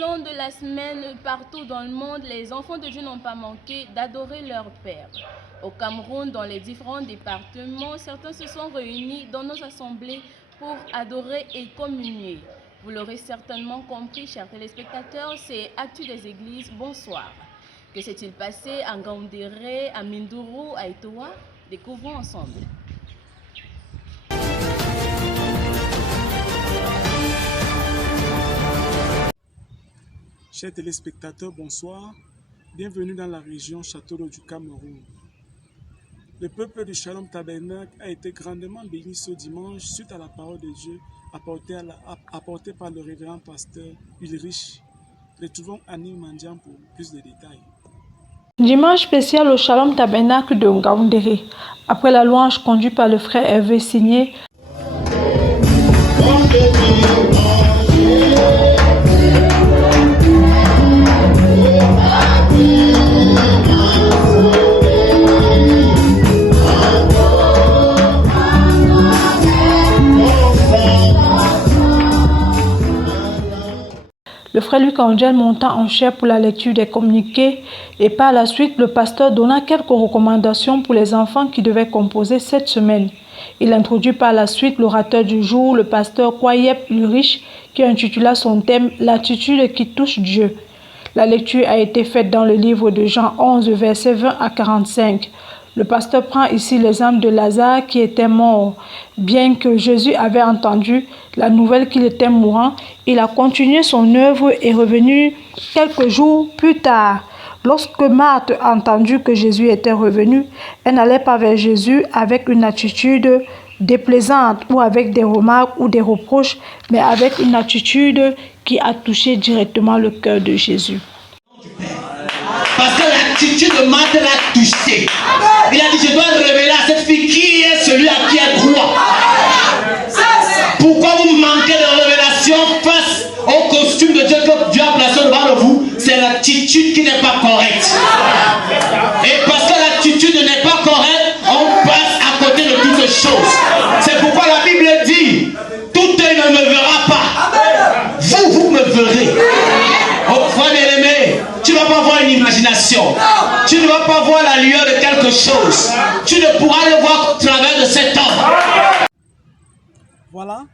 Au long de la semaine, partout dans le monde, les enfants de Dieu n'ont pas manqué d'adorer leur Père. Au Cameroun, dans les différents départements, certains se sont réunis dans nos assemblées pour adorer et communier. Vous l'aurez certainement compris, chers téléspectateurs, c'est Actu des Églises. Bonsoir. Que s'est-il passé à Ngaoundéré, à Mindourou, à Etoua? Découvrons ensemble. Chers téléspectateurs, bonsoir. Bienvenue dans la région Château d'Eau du Cameroun. Le peuple du Shalom Tabernacle a été grandement béni ce dimanche suite à la parole de Dieu apportée par le révérend pasteur Ulrich. Retrouvons Annie Mandian pour plus de détails. Dimanche spécial au Shalom Tabernacle de Ngaoundéré. Après la louange conduite par le frère Hervé Signé, le frère Luc Angel monta en chair pour la lecture des communiqués et par la suite, le pasteur donna quelques recommandations pour les enfants qui devaient composer cette semaine. Il introduit par la suite l'orateur du jour, le pasteur Kwayep Ulrich, qui intitula son thème « L'attitude qui touche Dieu ». La lecture a été faite dans le livre de Jean 11, versets 20 à 45. Le pasteur prend ici l'exemple de Lazare qui était mort. Bien que Jésus avait entendu la nouvelle qu'il était mourant, il a continué son œuvre et est revenu quelques jours plus tard. Lorsque Marthe a entendu que Jésus était revenu, elle n'allait pas vers Jésus avec une attitude déplaisante ou avec des remarques ou des reproches, mais avec une attitude qui a touché directement le cœur de Jésus. Parce que l'attitude de Marthe l'a touché. Il a dit, je dois révéler à cette fille qui est celui à qui elle croit. Pourquoi vous manquez de révélation face au costume de Dieu que Dieu a placé devant vous? C'est l'attitude qui n'est pas correcte. Et parce que l'attitude n'est pas correcte, on passe à côté de toutes choses. C'est pourquoi la Bible dit, tout œil ne me verra pas. Vous me verrez. Oh, frère bien-aimé, tu ne vas pas voir une imagination. Tu ne vas pas voir la lueur de quelque chose. Tu ne pourras le voir au travers de cet homme. Voilà,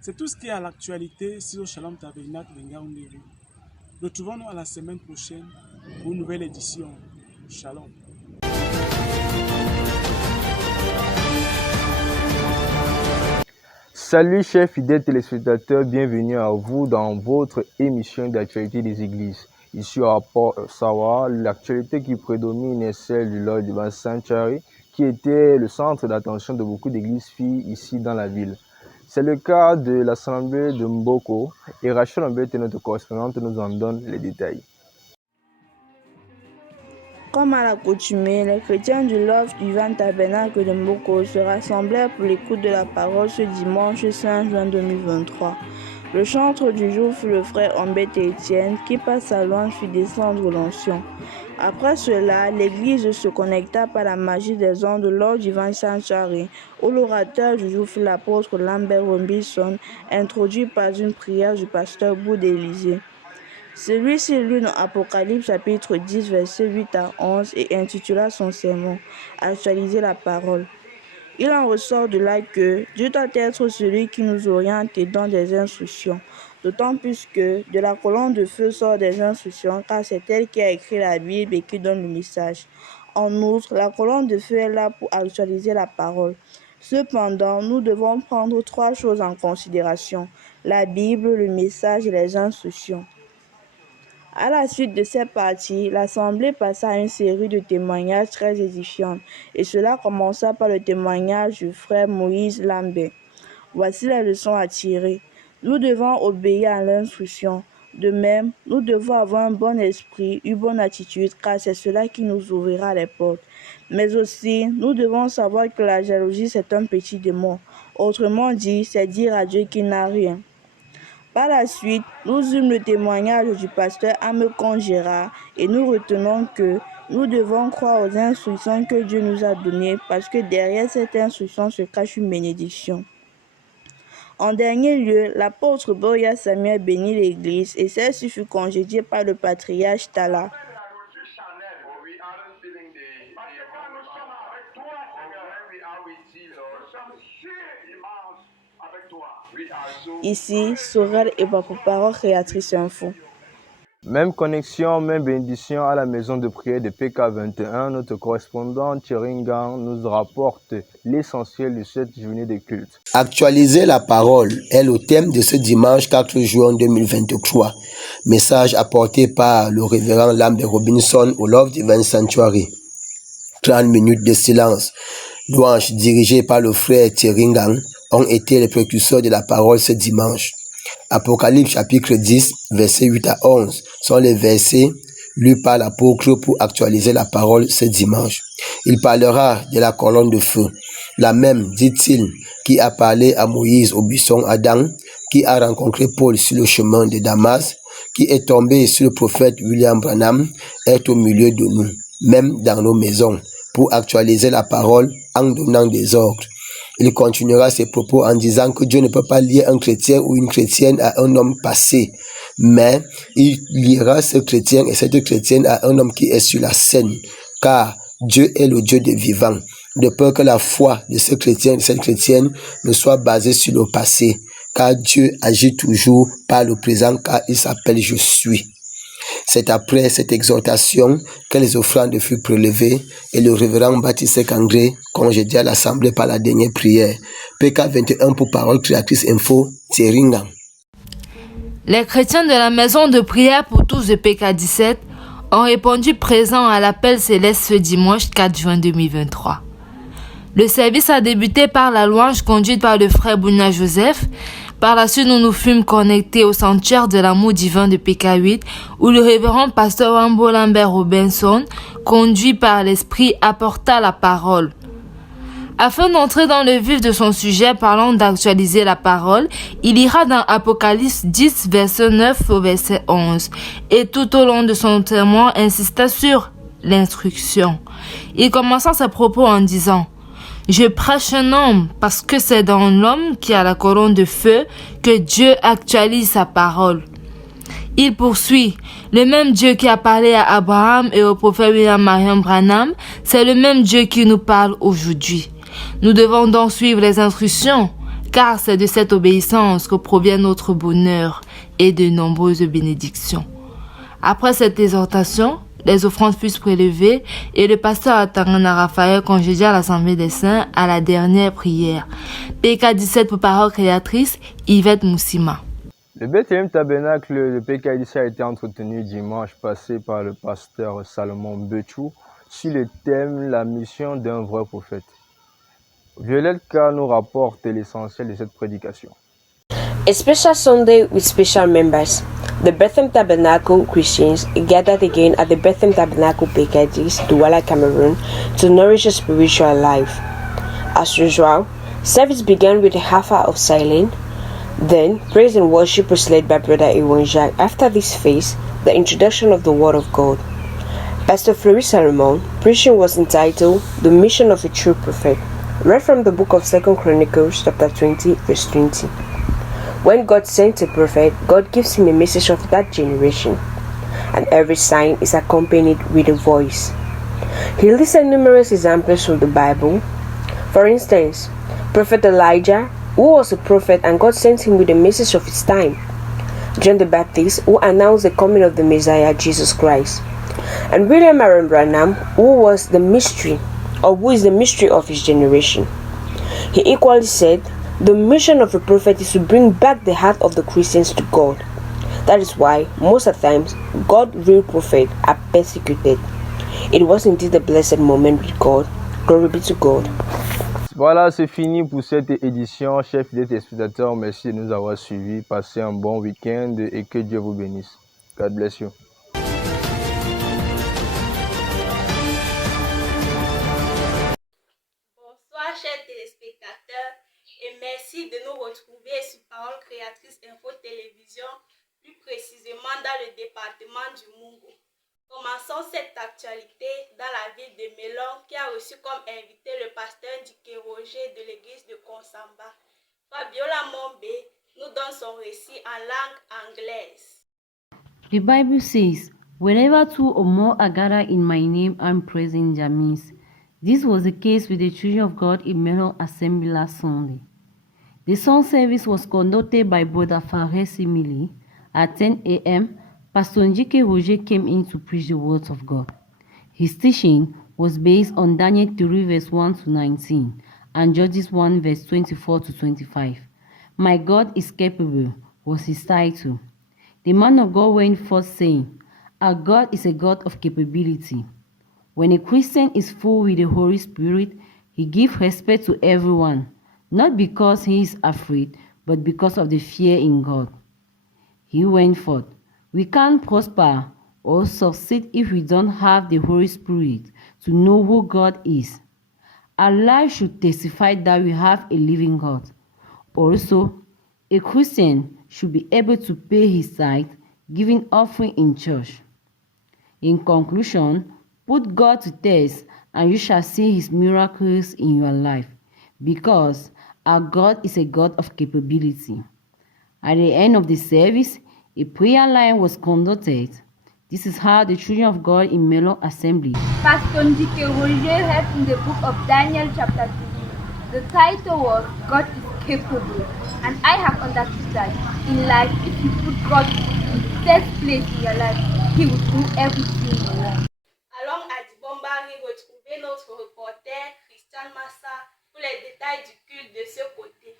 c'est tout ce qui est à l'actualité sur le Shalom Tabernacle de Ngaoundéré. Retrouvons-nous à la semaine prochaine pour une nouvelle édition. Shalom. Salut chers fidèles téléspectateurs, bienvenue à vous dans votre émission d'actualité des églises. Ici à Port-Sawa, l'actualité qui prédomine est celle du Lord Divine Sanctuary, qui était le centre d'attention de beaucoup d'églises filles ici dans la ville. C'est le cas de l'assemblée de Mboko et Rachel Ambet, notre correspondante, nous en donne les détails. Comme à l'accoutumée, les chrétiens du Love Divine Tabernacle de Mboko se rassemblèrent pour l'écoute de la parole ce dimanche 5 juin 2023. Le chantre du jour fut le frère Ambet et Étienne qui, par sa louange, fit descendre l'onction. Après cela, l'église se connecta par la magie des ondes de Lord Divine Sanctuary, où l'orateur du jour fut l'apôtre Lambert Robinson, introduit par une prière du pasteur Boud Élysée. Celui-ci lut dans Apocalypse chapitre 10, versets 8 à 11 et intitula son sermon « Actualiser la parole ». Il en ressort de là que Dieu doit être celui qui nous oriente et donne des instructions, d'autant plus que de la colonne de feu sort des instructions car c'est elle qui a écrit la Bible et qui donne le message. En outre, la colonne de feu est là pour actualiser la parole. Cependant, nous devons prendre trois choses en considération, la Bible, le message et les instructions. À la suite de cette partie, l'Assemblée passa à une série de témoignages très édifiants, et cela commença par le témoignage du frère Moïse Lambert. Voici les leçons à tirer. Nous devons obéir à l'instruction. De même, nous devons avoir un bon esprit, une bonne attitude, car c'est cela qui nous ouvrira les portes. Mais aussi, nous devons savoir que la jalousie, c'est un petit démon. Autrement dit, c'est dire à Dieu qu'il n'a rien. Par la suite, nous eûmes le témoignage du pasteur Amekon Gérard et nous retenons que nous devons croire aux instructions que Dieu nous a données parce que derrière cette instruction se cache une bénédiction. En dernier lieu, l'apôtre Boya Samuel bénit l'église et celle-ci fut congédiée par le patriarche Tala. Ici, Sorel et votre parole créatrice info. Même connexion, même bénédiction à la maison de prière de PK21. Notre correspondant Thierry-Ngan nous rapporte l'essentiel de cette journée de culte. Actualiser la parole est le thème de ce dimanche 4 juin 2023. Message apporté par le révérend Lambe Robinson au Love Divine Sanctuary. 30 minutes de silence. Louanges dirigées par le frère Thierry-Ngan ont été les précurseurs de la parole ce dimanche. Apocalypse chapitre 10, versets 8 à 11 sont les versets lus par l'apôtre pour actualiser la parole ce dimanche. Il parlera de la colonne de feu, la même, dit-il, qui a parlé à Moïse au buisson Adam, qui a rencontré Paul sur le chemin de Damas, qui est tombé sur le prophète William Branham, est au milieu de nous, même dans nos maisons, pour actualiser la parole en donnant des ordres. Il continuera ses propos en disant que Dieu ne peut pas lier un chrétien ou une chrétienne à un homme passé, mais il liera ce chrétien et cette chrétienne à un homme qui est sur la scène, car Dieu est le Dieu des vivants, de peur que la foi de ce chrétien et de cette chrétienne ne soit basée sur le passé, car Dieu agit toujours par le présent, car il s'appelle Je suis. C'est après cette exhortation que les offrandes furent prélevées et le révérend Baptiste Kangré congédia l'assemblée par la dernière prière. PK21 pour Parole Créatrice Info, Thierry Ngan. Les chrétiens de la maison de prière pour tous de PK17 ont répondu présent à l'appel céleste ce dimanche 4 juin 2023. Le service a débuté par la louange conduite par le frère Bouna Joseph. Par la suite, nous nous fûmes connectés au sanctuaire de l'amour divin de PK8 où le révérend pasteur Wambo Lambert Robinson, conduit par l'esprit, apporta la parole. Afin d'entrer dans le vif de son sujet parlant d'actualiser la parole, il ira dans Apocalypse 10, verset 9 au verset 11. Et tout au long de son témoin, insista sur l'instruction. Il commença ses propos en disant: je prêche un homme parce que c'est dans l'homme qui a la colonne de feu que Dieu actualise sa parole. Il poursuit: le même Dieu qui a parlé à Abraham et au prophète William Marion Branham, c'est le même Dieu qui nous parle aujourd'hui. Nous devons donc suivre les instructions, car c'est de cette obéissance que provient notre bonheur et de nombreuses bénédictions. Après cette exhortation, les offrandes furent prélevées et le pasteur Atangana Raphaël congédia l'Assemblée des Saints à la dernière prière. PK17 pour Parole Créatrice, Yvette Moussima. Le Bethléem Tabernacle de PK17 a été entretenu dimanche passé par le pasteur Salomon Bechou sur le thème La mission d'un vrai prophète. Violette K nous rapporte l'essentiel de cette prédication. A special Sunday with special members. The Bethlehem Tabernacle Christians gathered again at the Bethlehem Tabernacle PKDs, Douala, Cameroon, to nourish a spiritual life. As usual, service began with a half hour of silence. Then, praise and worship was led by Brother Ewan Jacques. After this phase, the introduction of the Word of God. Pastor Fleury Salomon preaching was entitled The Mission of a True Prophet, read from the book of 2 Chronicles, chapter 20, verse 20. When God sends a prophet, God gives him a message of that generation, and every sign is accompanied with a voice. He listed numerous examples from the Bible. For instance, Prophet Elijah, who was a prophet and God sent him with a message of his time. John the Baptist, who announced the coming of the Messiah, Jesus Christ. And William Marion Branham, who is the mystery of his generation. He equally said, the mission of a prophet is to bring back the heart of the Christians to God. That is why, most of the times, God's real prophets are persecuted. It was indeed a blessed moment with God. Glory be to God. Voilà, c'est fini pour cette édition. Chers fidèles téléspectateurs, merci de nous avoir suivis. Passez un bon week-end et que Dieu vous bénisse. God bless you. Bonsoir, chers téléspectateurs, et merci de nous retrouver sur Parole Créatrice Info Télévision, plus précisément dans le département du Mungo. Commençons cette actualité dans la ville de Melon qui a reçu comme invité le pasteur Diké Roger de l'église de Konsamba. Fabiola Mombe nous donne son récit en langue anglaise. The Bible says, "Wherever two or more are gathered in my name, I'm present in their midst." This was the case with the Children of God Emmanuel Assembly last Sunday. The song service was conducted by Brother Fares Simili. At 10 a.m., Pastor Njike Roger came in to preach the words of God. His teaching was based on Daniel 3 verse 1 to 19 and Judges 1 verse 24 to 25. "My God is capable" was his title. The man of God went forth saying, "Our God is a God of capability." When a Christian is full with the Holy Spirit, he gives respect to everyone, not because he is afraid, but because of the fear in God. He went forth. We can't prosper or succeed if we don't have the Holy Spirit to know who God is. Our life should testify that we have a living God. Also, a Christian should be able to pay his tithe, giving offering in church. In conclusion, put God to test and you shall see his miracles in your life, because our God is a God of capability. At the end of the service, a prayer line was conducted. This is how the Children of God in Melo Assembly. Pastor Ndike Roger read in the book of Daniel chapter 3. The title was "God is Capable," and I have understood that in life, if you put God in the first place in your life, He will do everything in your life. Allons à Dibombari retrouver notre reporter Christian Massa pour les détails du culte de ce côté.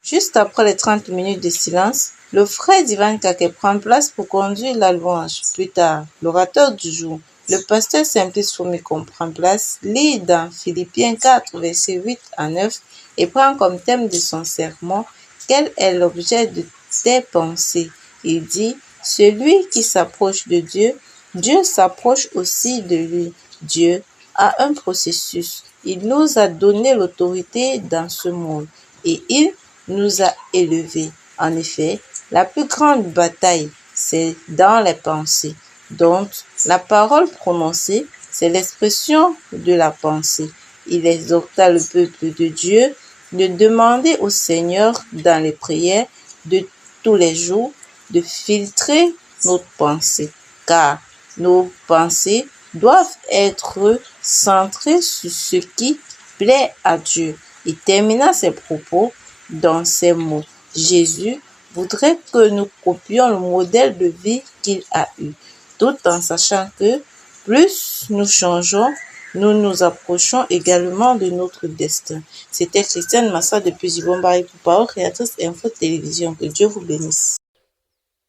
Juste après les 30 minutes de silence, le frère Divan Kake prend place pour conduire la louange. Plus tard, l'orateur du jour, le pasteur Simplice Fomicon prend place, lit dans Philippiens 4, versets 8 à 9 et prend comme thème de son sermon « Quel est l'objet de tes pensées ?» Il dit « Celui qui s'approche de Dieu, Dieu s'approche aussi de lui. Dieu a un processus. Il nous a donné l'autorité dans ce monde et il nous a élevés. En effet, la plus grande bataille, c'est dans les pensées. Donc, la parole prononcée, c'est l'expression de la pensée. Il exhorta le peuple de Dieu de demander au Seigneur dans les prières de tous les jours de filtrer notre pensée, car nos pensées doivent être centrées sur ce qui plaît à Dieu. Il termina ses propos dans ces mots. Jésus voudrait que nous copions le modèle de vie qu'il a eu, tout en sachant que plus nous changeons, nous nous approchons également de notre destin. C'était Christiane Massa depuis Zibombari pour Parole Créatrice Info Télévision. Que Dieu vous bénisse.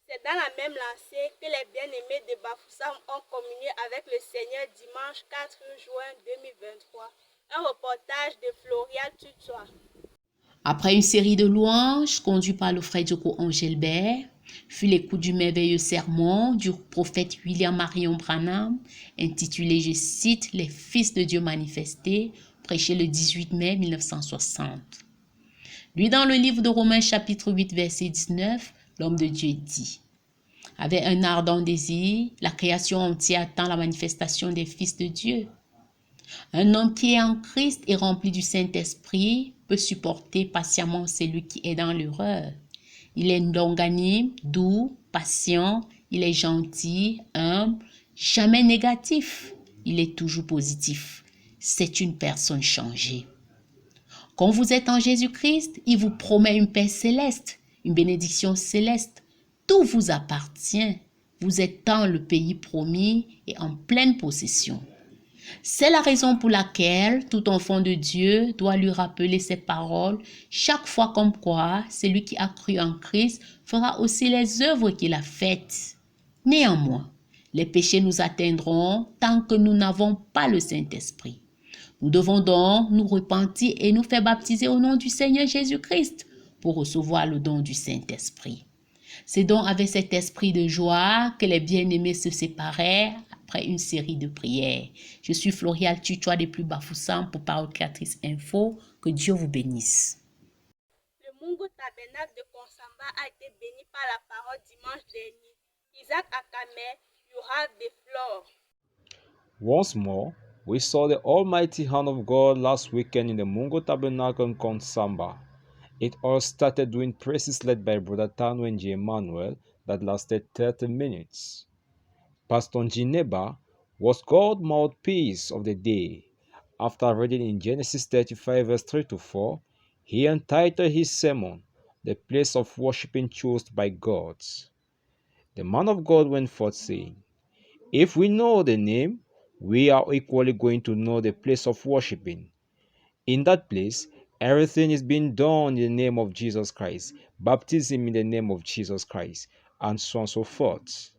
C'est dans la même lancée que les bien-aimés de Bafoussam ont communié avec le Seigneur dimanche 4 juin 2023. Un reportage de Florian Tutois. Après une série de louanges conduites par le frère Djoko Angelbert, fut l'écoute du merveilleux sermon du prophète William Marion Branham, intitulé, je cite, « Les fils de Dieu manifestés », prêché le 18 mai 1960. Lui, dans le livre de Romains chapitre 8, verset 19, l'homme de Dieu dit, « Avec un ardent désir, la création entière attend la manifestation des fils de Dieu. » Un homme qui est en Christ et rempli du Saint-Esprit peut supporter patiemment celui qui est dans l'erreur. Il est longanime, doux, patient, il est gentil, humble, jamais négatif. Il est toujours positif. C'est une personne changée. Quand vous êtes en Jésus-Christ, il vous promet une paix céleste, une bénédiction céleste. Tout vous appartient. Vous êtes dans le pays promis et en pleine possession. C'est la raison pour laquelle tout enfant de Dieu doit lui rappeler ces paroles chaque fois, comme quoi celui qui a cru en Christ fera aussi les œuvres qu'il a faites. Néanmoins, les péchés nous atteindront tant que nous n'avons pas le Saint-Esprit. Nous devons donc nous repentir et nous faire baptiser au nom du Seigneur Jésus-Christ pour recevoir le don du Saint-Esprit. C'est donc avec cet esprit de joie que les bien-aimés se séparèrent après une série de prières. Je suis Florial Tutois depuis Bafoussam pour Parole Créatrice Info. Que Dieu vous bénisse. Le Mungo Tabernacle de Konsamba a été béni par la parole dimanche dernier. Isaac Akame, you have the floor. Once more, we saw the almighty hand of God last weekend in the Mungo Tabernacle in Konsamba. It all started doing praises led by Brother Tano and J. Emmanuel that lasted 30 minutes. Pastor Jineba was God's mouthpiece of the day. After reading in Genesis 35 verse 3 to 4, he entitled his sermon, The Place of Worshiping Chosen by God. The man of God went forth saying, if we know the name, we are equally going to know the place of worshiping. In that place, everything is being done in the name of Jesus Christ, baptism in the name of Jesus Christ, and so on and so forth.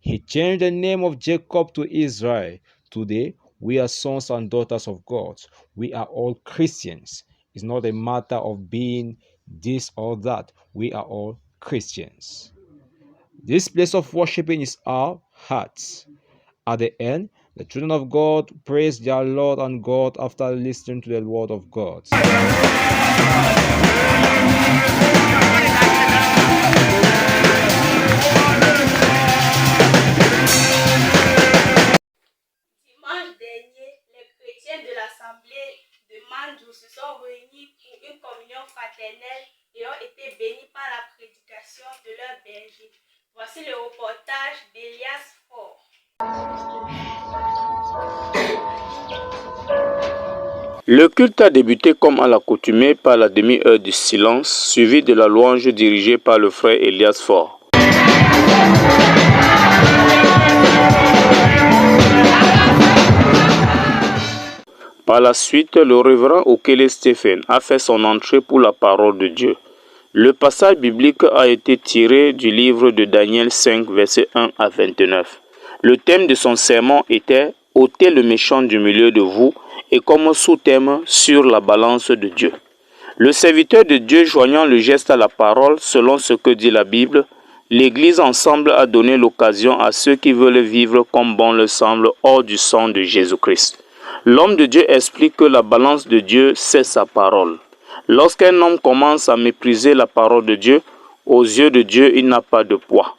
He changed the name of Jacob to Israel. Today, we are sons and daughters of God. We are all Christians. It's not a matter of being this or that. We are all Christians. This place of worshiping is our hearts. At the end, the children of God praise their Lord and God after listening to the word of God. Dimanche dernier, les chrétiens de l'Assemblée de Mandjou se sont réunis pour une communion fraternelle et ont été bénis par la prédication de leur berger. Voici le reportage d'Elias Faure. Le culte a débuté comme à l'accoutumée par la demi-heure du silence, suivie de la louange dirigée par le frère Elias Faure. Par la suite, le révérend Okele Stephen a fait son entrée pour la parole de Dieu. Le passage biblique a été tiré du livre de Daniel 5, versets 1 à 29. Le thème de son sermon était « ôtez le méchant du milieu de vous » et comme sous-thème « sur la balance de Dieu ». Le serviteur de Dieu joignant le geste à la parole, selon ce que dit la Bible, l'Église ensemble a donné l'occasion à ceux qui veulent vivre comme bon leur semble hors du sang de Jésus-Christ. L'homme de Dieu explique que la balance de Dieu, c'est sa parole. Lorsqu'un homme commence à mépriser la parole de Dieu, aux yeux de Dieu, il n'a pas de poids.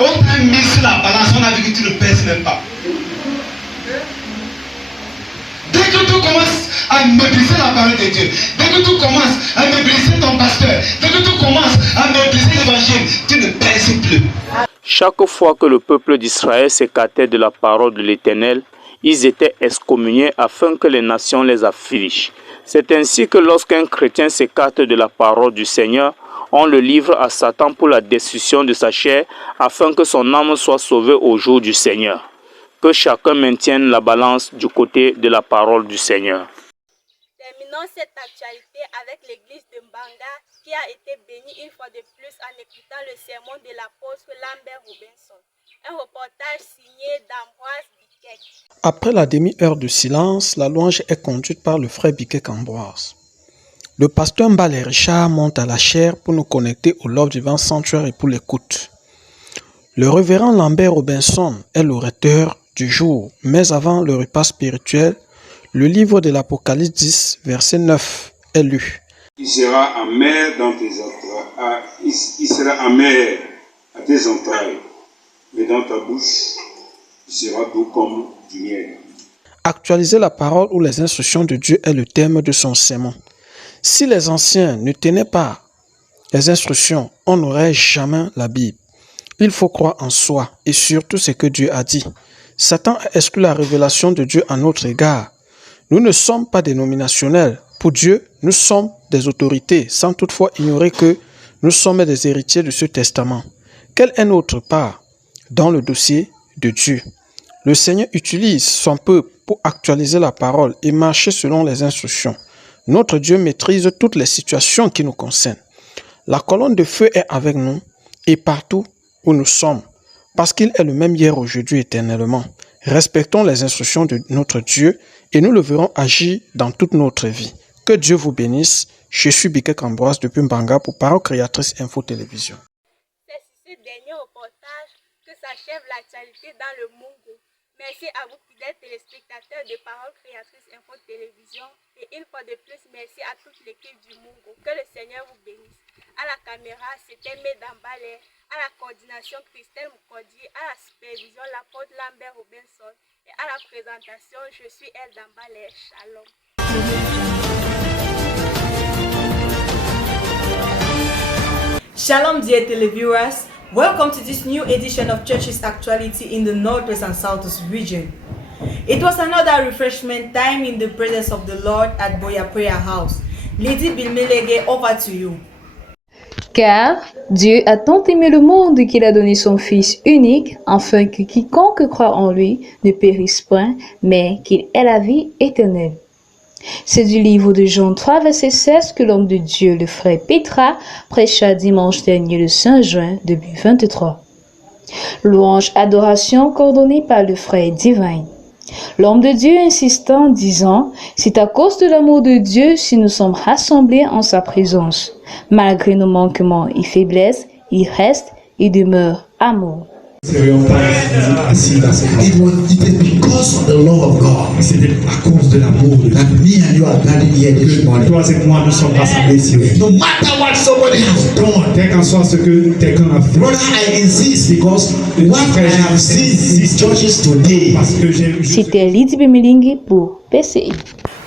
On t'a mis sur la balance, on a vu que tu ne pèses même pas. Dès que tu commences à mépriser la parole de Dieu, dès que tu commences à mépriser ton pasteur, dès que tu commences à mépriser l'évangile, tu ne pèses plus. Chaque fois que le peuple d'Israël s'écartait de la parole de l'Éternel, ils étaient excommuniés afin que les nations les affligent. C'est ainsi que lorsqu'un chrétien s'écarte de la parole du Seigneur, on le livre à Satan pour la destruction de sa chair afin que son âme soit sauvée au jour du Seigneur. Que chacun maintienne la balance du côté de la parole du Seigneur. Terminons cette actualité avec l'église de Mbanga qui a été bénie une fois de plus en écoutant le sermon de l'apôtre Lambert Robinson. Un reportage signé d'Ambroise Biquet. Après la demi-heure de silence, la louange est conduite par le frère Biquet Ambroise. Le pasteur Mbalé Richard monte à la chaire pour nous connecter au Love Divine Sanctuary pour l'écoute. Le révérend Lambert Robinson est l'orateur du jour, mais avant le repas spirituel, le livre de l'Apocalypse 10, verset 9 est lu. Il sera amer dans tes entrailles, il sera amer à tes entrailles, mais dans ta bouche, il sera doux comme du miel. Actualiser la parole ou les instructions de Dieu est le thème de son sermon. Si les anciens ne tenaient pas les instructions, on n'aurait jamais la Bible. Il faut croire en soi et surtout ce que Dieu a dit. Satan a exclu la révélation de Dieu à notre égard. Nous ne sommes pas dénominationnels. Pour Dieu, nous sommes des autorités, sans toutefois ignorer que nous sommes des héritiers de ce testament. Quelle est notre part dans le dossier de Dieu? Le Seigneur utilise son peuple pour actualiser la parole et marcher selon les instructions. Notre Dieu maîtrise toutes les situations qui nous concernent. La colonne de feu est avec nous et partout où nous sommes, parce qu'il est le même hier, aujourd'hui, éternellement. Respectons les instructions de notre Dieu et nous le verrons agir dans toute notre vie. Que Dieu vous bénisse. Je suis Biquet Ambroise depuis Mbanga pour Parole Créatrice Info Télévision. C'est sur ce dernier reportage que s'achève l'actualité dans le Mungu. Merci à vous fidèles téléspectateurs de Parole Créatrice Info Télévision et une fois de plus merci à toute l'équipe du Mungu. Que le Seigneur vous bénisse. À la caméra, c'était Médambalé. À la coordination, Christelle Moukodi. À la supervision, l'apôtre Lambert Robinson. Et à la présentation, je suis El Dambalé. Shalom. Shalom, dear televiewers. Welcome to this new edition of Church's Actuality in the Northwest and Southwest region. It was another refreshment time in the presence of the Lord at Boya Prayer House. Lady Bilmelege, over to you. Car Dieu a tant aimé le monde qu'il a donné son Fils unique, afin que quiconque croit en lui ne périsse point, mais qu'il ait la vie éternelle. C'est du livre de Jean 3, verset 16 que l'homme de Dieu, le frère Petra, prêcha dimanche dernier le 5 juin 2023. Louange, adoration coordonnée par le frère Divine. L'homme de Dieu insistant, disant, c'est à cause de l'amour de Dieu si nous sommes rassemblés en sa présence. Malgré nos manquements et faiblesses, il reste et demeure amour. C'était because of the love of God. C'était à cause de l'amour de Dieu. That me and you are gathered here this morning. Toi et moi nous sommes rassemblés ici. No matter what somebody has done, quel qu'en soit ce que quelqu'un a fait. Brother, I insist because what I have seen in churches today. C'était Lydie Bemelingi pour PCI.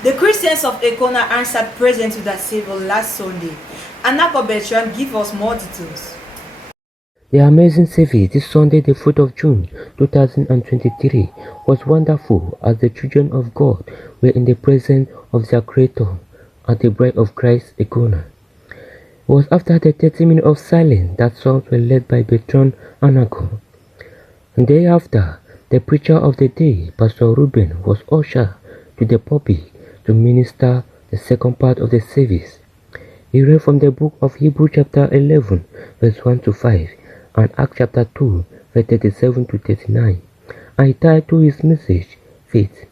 The Christians of Econa answered present to that Savior last Sunday. Anako Bertrand give us more details. The amazing service this Sunday, the 4th of June 2023, was wonderful as the children of God were in the presence of their Creator and the bride of Christ, Econa. It was after the 30 minutes of silence that songs were led by Bertrand Anako. And thereafter, the preacher of the day, Pastor Ruben, was ushered to the pulpit to minister the second part of the service. He read from the book of Hebrews chapter 11, verse 1 to 5, and Acts chapter 2, verse 37 to 39, and he titled his message, Faith.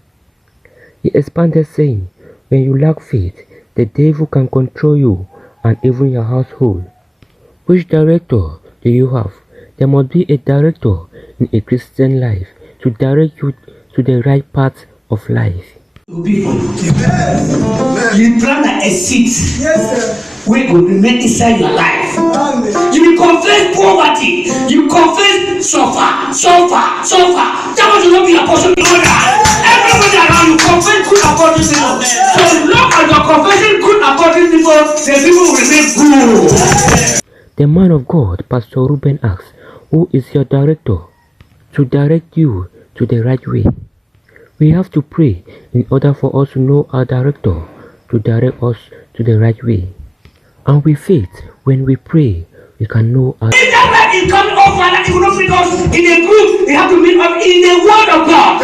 He expanded saying, when you lack faith, the devil can control you and even your household. Which director do you have? There must be a director in a Christian life to direct you to the right path of life. You plan a seed. We will remain inside your life. You will confess poverty. You confess suffer. That was not be a portion of everybody around you confess good about this people. So long as you're confessing good about these people, the people will remain good. The man of God, Pastor Ruben, asks, who is your director to direct you to the right way? We have to pray in order for us to know our director to direct us to the right way. And with faith, when we pray, we can know our if that way is coming over, that it will not meet us in a group, it have to meet up in the word of God.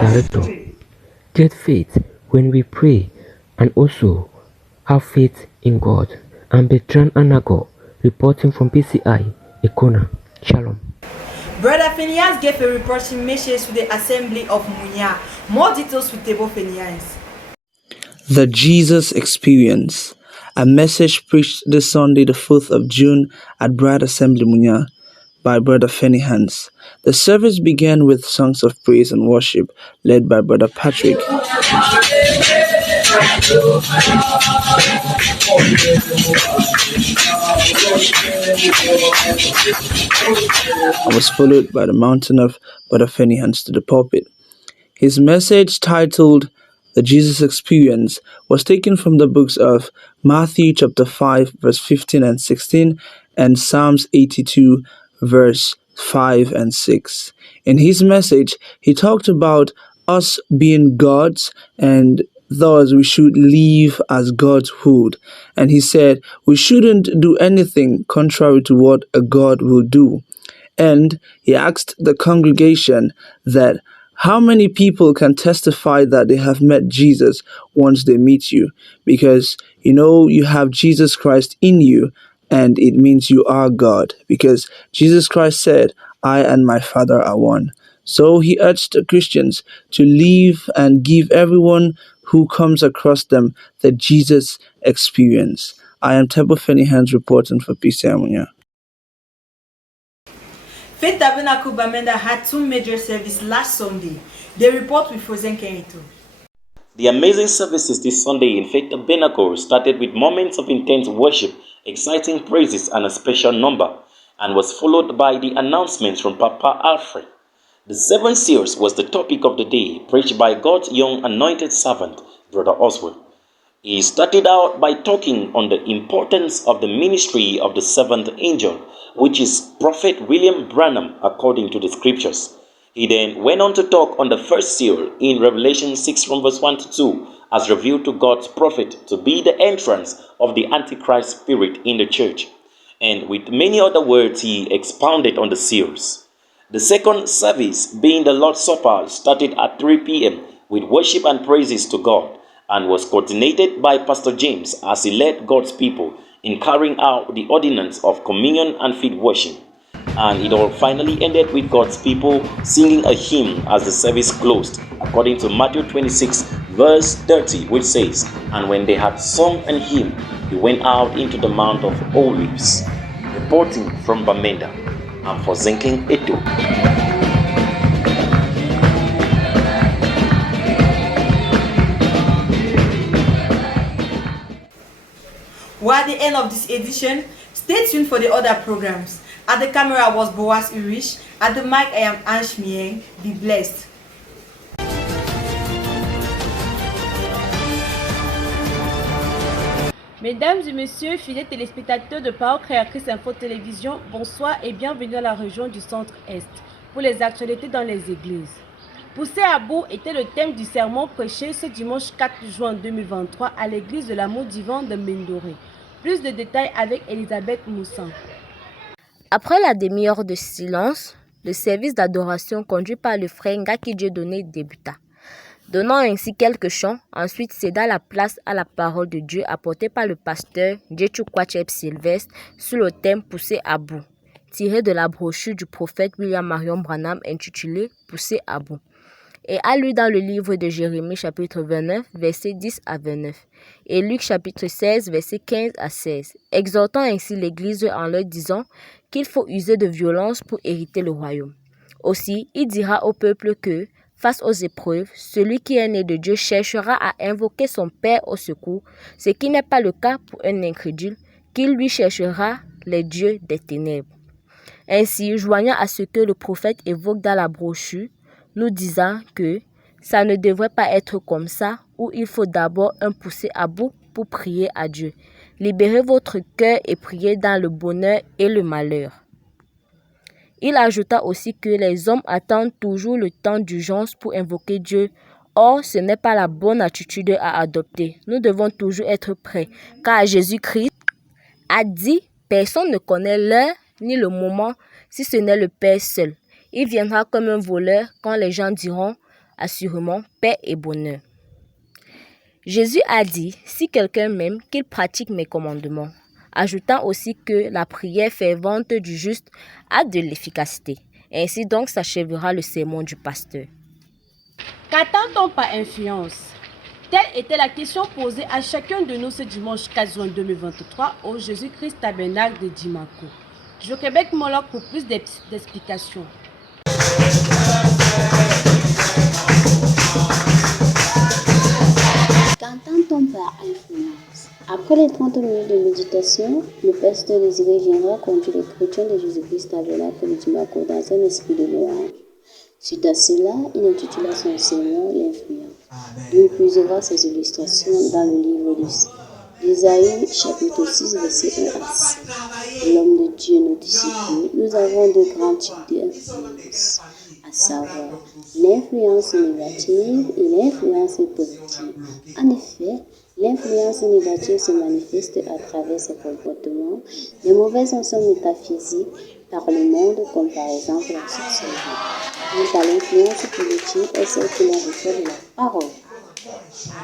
director. Get faith when we pray and also have faith in God. And Bertrand Anago, reporting from PCI, Econa. Shalom. Brother Phineas gave a reporting message to the assembly of Munya. More details with Tebo Phineas. The Jesus Experience, a message preached this Sunday, the 4th of June at Brad Assembly Munya by Brother Phineas. The service began with songs of praise and worship led by Brother Patrick. I was followed by the mountain of Brother Phineas to the pulpit. His message, titled The Jesus Experience, was taken from the books of Matthew chapter 5 verse 15 and 16 and Psalms 82 verse 5 and 6. In his message, he talked about us being gods and thus we should live as gods would. And he said we shouldn't do anything contrary to what a god will do. And he asked the congregation that how many people can testify that they have met Jesus once they meet you? Because, you have Jesus Christ in you, and it means you are God. Because Jesus Christ said, I and my Father are one. So he urged the Christians to live and give everyone who comes across them the Jesus experience. I am Tebo Phineas reporting for PCI Munya. Faith Tabernacle Bamenda had two major services last Sunday. They report with Frozen Kenito. The amazing services this Sunday in Faith Tabernacle started with moments of intense worship, exciting praises, and a special number, and was followed by the announcements from Papa Alfred. The 7 seals was the topic of the day, preached by God's young anointed servant, Brother Oswald. He started out by talking on the importance of the ministry of the seventh angel, which is Prophet William Branham according to the scriptures. He then went on to talk on the first seal in Revelation 6 from verse 1 to 2 as revealed to God's prophet to be the entrance of the Antichrist spirit in the church. And with many other words, he expounded on the seals. The second service, being the Lord's Supper, started at 3 p.m. with worship and praises to God and was coordinated by Pastor James as he led God's people in carrying out the ordinance of communion and feet washing. And it all finally ended with God's people singing a hymn as the service closed, according to Matthew 26 verse 30, which says, "And when they had sung an hymn, he went out into the Mount of Olives." Reporting from Bamenda, I'm for Zinking Eto. We're at the end of this edition. Stay tuned for the other programs. At the camera was Boaz Urish. At the mic, I am Ange Mieng. Be blessed. Mesdames et messieurs, fidèles téléspectateurs de Parole Créatrice Info Télévision, bonsoir et bienvenue à la région du Centre-Est pour les actualités dans les églises. Pousser à bout était le thème du sermon prêché ce dimanche 4 juin 2023 à l'église de l'amour divin de Mendoré. Plus de détails avec Elisabeth Moussan. Après la demi-heure de silence, le service d'adoration conduit par le frère Ngaki Dieudonné débuta, donnant ainsi quelques chants, ensuite céda la place à la parole de Dieu apportée par le pasteur Djetchou Kwachep Sylvestre sous le thème « Pousser à bout », tiré de la brochure du prophète William Marion Branham intitulée « Pousser à bout ». Et a lu dans le livre de Jérémie chapitre 29, versets 10 à 29, et Luc chapitre 16, versets 15 à 16, exhortant ainsi l'Église en leur disant qu'il faut user de violence pour hériter le royaume. Aussi, il dira au peuple que, face aux épreuves, celui qui est né de Dieu cherchera à invoquer son Père au secours, ce qui n'est pas le cas pour un incrédule, qu'il lui cherchera les dieux des ténèbres. Ainsi, joignant à ce que le prophète évoque dans la brochure, nous disant que ça ne devrait pas être comme ça, où il faut d'abord un pousser à bout pour prier à Dieu. Libérez votre cœur et priez dans le bonheur et le malheur. Il ajouta aussi que les hommes attendent toujours le temps d'urgence pour invoquer Dieu. Or, ce n'est pas la bonne attitude à adopter. Nous devons toujours être prêts, car Jésus-Christ a dit « Personne ne connaît l'heure ni le moment si ce n'est le Père seul. Il viendra comme un voleur quand les gens diront assurément paix et bonheur. » Jésus a dit « Si quelqu'un m'aime, qu'il pratique mes commandements », ajoutant aussi que la prière fervente du juste a de l'efficacité. Ainsi donc s'achèvera le sermon du pasteur. Qu'attend-on par influence? Telle était la question posée à chacun de nous ce dimanche 4 juin 2023 au Jésus-Christ Tabernacle de Dimako. Joquebek Moloch pour plus d'explications. Qu'entend-on par influence? Après les 30 minutes de méditation, le pasteur Désiré viendra conduire les chrétiens de Jésus-Christ Tabernacle de Dimako dans un esprit de louange. Suite à cela, il intitula son sermon L'influence. Il puisera ses illustrations dans le livre d'Ésaïe, chapitre 6, verset 1 à 6. L'homme de Dieu nous dit que nous avons de grands types d'influence, à savoir l'influence négative et l'influence positive. En effet, l'influence négative se manifeste à travers ses comportements, les mauvaises notions métaphysiques par le monde, comme par exemple la sorcellerie. Quant à l'influence politique, est celle que l'on reçoit de la parole,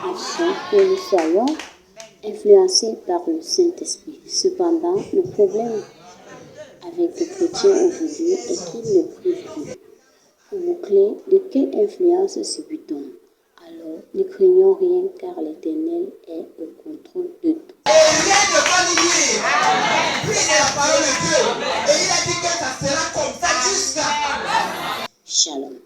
afin que nous soyons influencés par le Saint-Esprit. Cependant, le problème avec les chrétiens aujourd'hui est qu'ils ne prient plus. Pour boucler, de quelle influence subit-on? Alors, ne craignons rien car l'Éternel est au contrôle de tout. Et rien ne va nous dire. Oui, c'est la parole de Dieu. Et il a dit que ça sera comme ça jusqu'à... Shalom.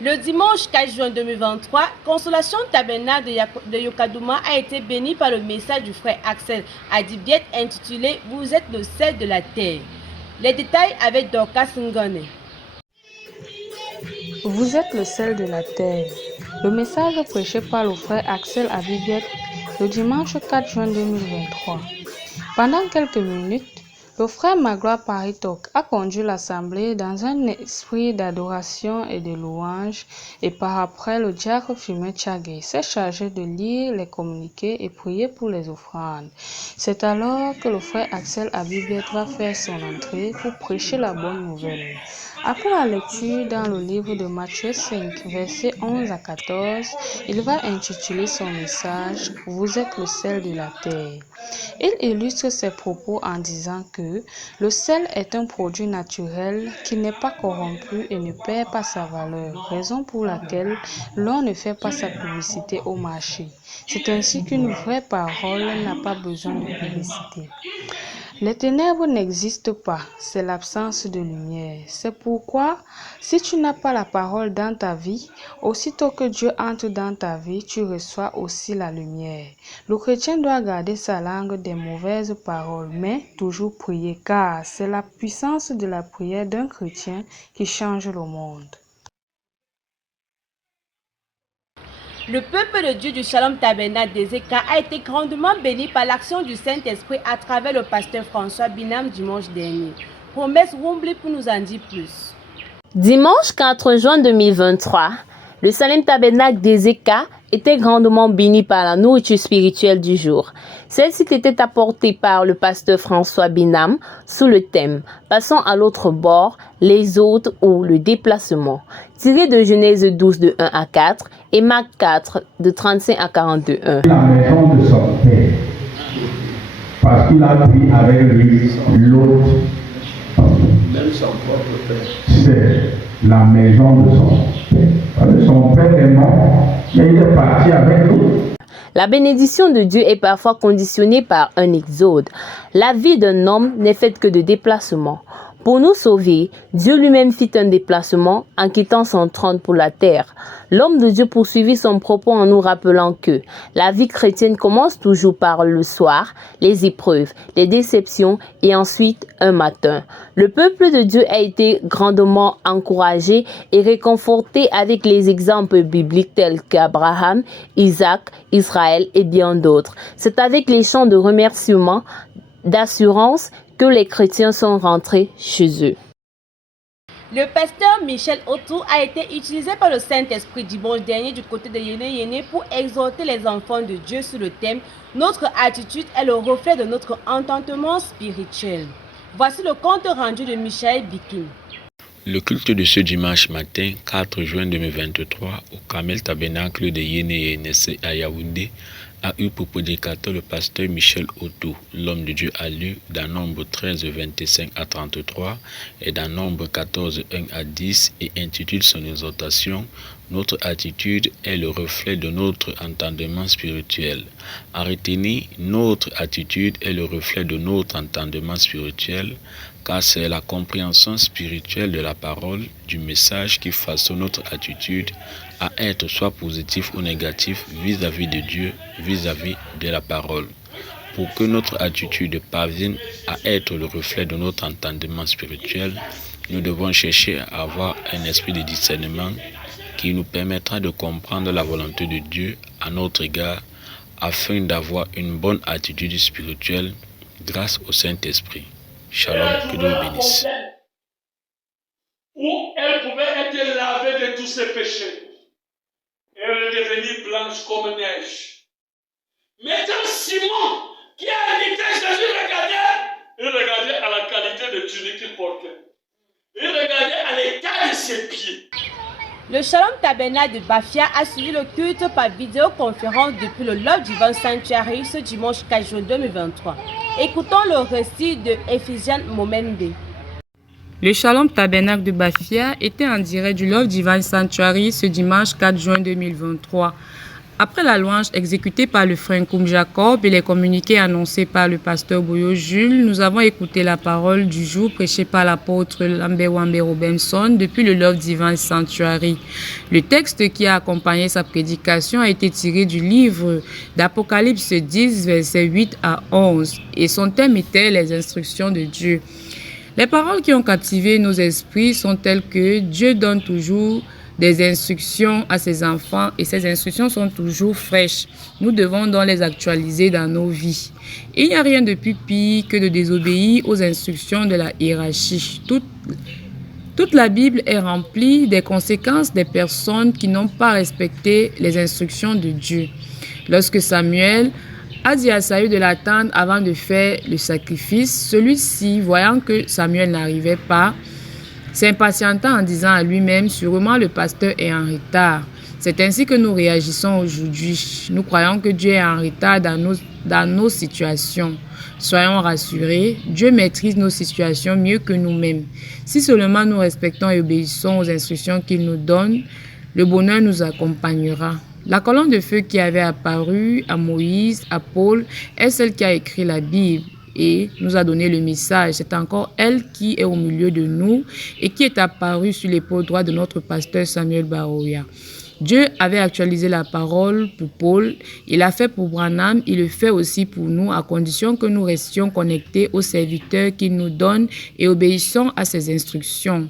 Le dimanche 4 juin 2023, Consolation Tabernacle de Yokadouma a été bénie par le message du frère Axel Adibiet intitulé « Vous êtes le sel de la terre ». Les détails avec Dorcas Ngone. Vous êtes le sel de la terre. Le message prêché par le frère Axel Adibiet le dimanche 4 juin 2023. Pendant quelques minutes, le frère Magloire Paritok a conduit l'assemblée dans un esprit d'adoration et de louange, et par après le diacre Firmin Tchagé s'est chargé de lire les communiqués et prier pour les offrandes. C'est alors que le frère Axel Abibiet va faire son entrée pour prêcher la bonne nouvelle. Après la lecture dans le livre de Matthieu 5, versets 11 à 14, il va intituler son message « Vous êtes le sel de la terre ». Il illustre ses propos en disant que le sel est un produit naturel qui n'est pas corrompu et ne perd pas sa valeur, raison pour laquelle l'on ne fait pas sa publicité au marché. C'est ainsi qu'une vraie parole n'a pas besoin de publicité. Les ténèbres n'existent pas, c'est l'absence de lumière. C'est pourquoi, si tu n'as pas la parole dans ta vie, aussitôt que Dieu entre dans ta vie, tu reçois aussi la lumière. Le chrétien doit garder sa langue des mauvaises paroles, mais toujours prier, car c'est la puissance de la prière d'un chrétien qui change le monde. Le peuple de Dieu du Shalom Tabernacle des Écarts a été grandement béni par l'action du Saint-Esprit à travers le pasteur François Binam dimanche dernier. Promesse Wombly pour nous en dire plus. Dimanche 4 juin 2023, le Shalom Tabernacle des Écarts était grandement béni par la nourriture spirituelle du jour. Celle-ci était apportée par le pasteur François Binam sous le thème « Passons à l'autre bord, les autres ou le déplacement » tiré de Genèse 12 de 1 à 4 et Marc 4 de 35 à 42. La maison de son père, parce qu'il a pris avec lui l'autre. Même son propre père. C'est la maison de son père. Son père est mort, mais il est parti avec nous. La bénédiction de Dieu est parfois conditionnée par un exode. La vie d'un homme n'est faite que de déplacements. Pour nous sauver, Dieu lui-même fit un déplacement en quittant son trône pour la terre. L'homme de Dieu poursuivit son propos en nous rappelant que la vie chrétienne commence toujours par le soir, les épreuves, les déceptions et ensuite un matin. Le peuple de Dieu a été grandement encouragé et réconforté avec les exemples bibliques tels qu'Abraham, Isaac, Israël et bien d'autres. C'est avec les chants de remerciement, d'assurance que les chrétiens sont rentrés chez eux. Le pasteur Michel Otou a été utilisé par le Saint-Esprit dimanche dernier du côté de Yéné pour exhorter les enfants de Dieu sur le thème « Notre attitude est le reflet de notre entendement spirituel ». Voici le compte rendu de Michel Bikin. Le culte de ce dimanche matin, 4 juin 2023, au Carmel Tabernacle de Yéné à Yaoundé, a eu pour prédicateur le pasteur Michel Otou. L'homme de Dieu a lu dans Nombre 13, 25 à 33 et dans Nombre 14, 1 à 10 et intitule son exhortation « Notre attitude est le reflet de notre entendement spirituel ». À retenir, notre attitude est le reflet de notre entendement spirituel, car c'est la compréhension spirituelle de la parole, du message qui façonne notre attitude à être soit positif ou négatif vis-à-vis de Dieu, vis-à-vis de la parole. Pour que notre attitude parvienne à être le reflet de notre entendement spirituel, nous devons chercher à avoir un esprit de discernement qui nous permettra de comprendre la volonté de Dieu à notre égard afin d'avoir une bonne attitude spirituelle grâce au Saint-Esprit. Shalom, que Dieu vous bénisse. Où elle pouvait être lavée de tous ses péchés et redevenir blanche comme neige. Maintenant, Simon, qui a imité Jésus, regardait à la qualité de tunique qu'il portait. Il regardait à l'état de ses pieds. Le Shalom Tabernacle de Bafia a suivi le culte par vidéoconférence depuis le Love Divine Sanctuary ce dimanche 4 juin 2023. Écoutons le récit de Ephésian Momende. Le Shalom Tabernacle de Bafia était en direct du Love Divine Sanctuary ce dimanche 4 juin 2023. Après la louange exécutée par le frère Koum Jacob et les communiqués annoncés par le pasteur Boyo Jules, nous avons écouté la parole du jour prêchée par l'apôtre Lambert Wambe Robinson depuis le Love Divine Sanctuary. Le texte qui a accompagné sa prédication a été tiré du livre d'Apocalypse 10, versets 8 à 11, et son thème était les instructions de Dieu. Les paroles qui ont captivé nos esprits sont telles que Dieu donne toujours des instructions à ses enfants et ces instructions sont toujours fraîches. Nous devons donc les actualiser dans nos vies. Il n'y a rien de plus pire que de désobéir aux instructions de la hiérarchie. Toute la Bible est remplie des conséquences des personnes qui n'ont pas respecté les instructions de Dieu. Lorsque Samuel a dit à Saül de l'attendre avant de faire le sacrifice, celui-ci, voyant que Samuel n'arrivait pas, s'impatienta en disant à lui-même, sûrement le pasteur est en retard. C'est ainsi que nous réagissons aujourd'hui. Nous croyons que Dieu est en retard dans nos situations. Soyons rassurés, Dieu maîtrise nos situations mieux que nous-mêmes. Si seulement nous respectons et obéissons aux instructions qu'il nous donne, le bonheur nous accompagnera. La colonne de feu qui avait apparu à Moïse, à Paul, est celle qui a écrit la Bible et nous a donné le message. C'est encore elle qui est au milieu de nous et qui est apparue sur l'épaule droite de notre pasteur Samuel Baroya. Dieu avait actualisé la parole pour Paul, il l'a fait pour Branham, il le fait aussi pour nous à condition que nous restions connectés aux serviteurs qu'il nous donne et obéissons à ses instructions.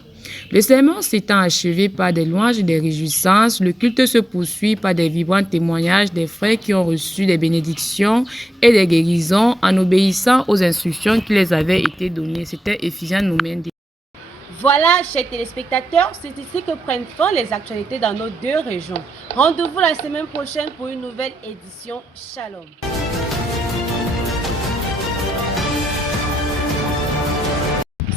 Le sermon s'étant achevé par des louanges et des réjouissances, le culte se poursuit par des vibrants témoignages des frères qui ont reçu des bénédictions et des guérisons en obéissant aux instructions qui les avaient été données. C'était Éphésiens Noumen. Voilà, chers téléspectateurs, c'est ici que prennent fin les actualités dans nos deux régions. Rendez-vous la semaine prochaine pour une nouvelle édition. Shalom.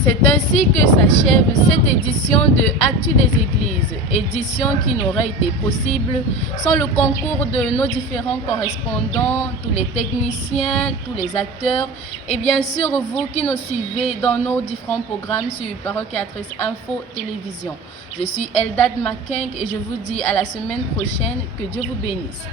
C'est ainsi que s'achève cette édition de Actu des Églises, édition qui n'aurait été possible sans le concours de nos différents correspondants, tous les techniciens, tous les acteurs et bien sûr vous qui nous suivez dans nos différents programmes sur Parole Créatrice Info Télévision. Je suis Eldad Makeng et je vous dis à la semaine prochaine, que Dieu vous bénisse.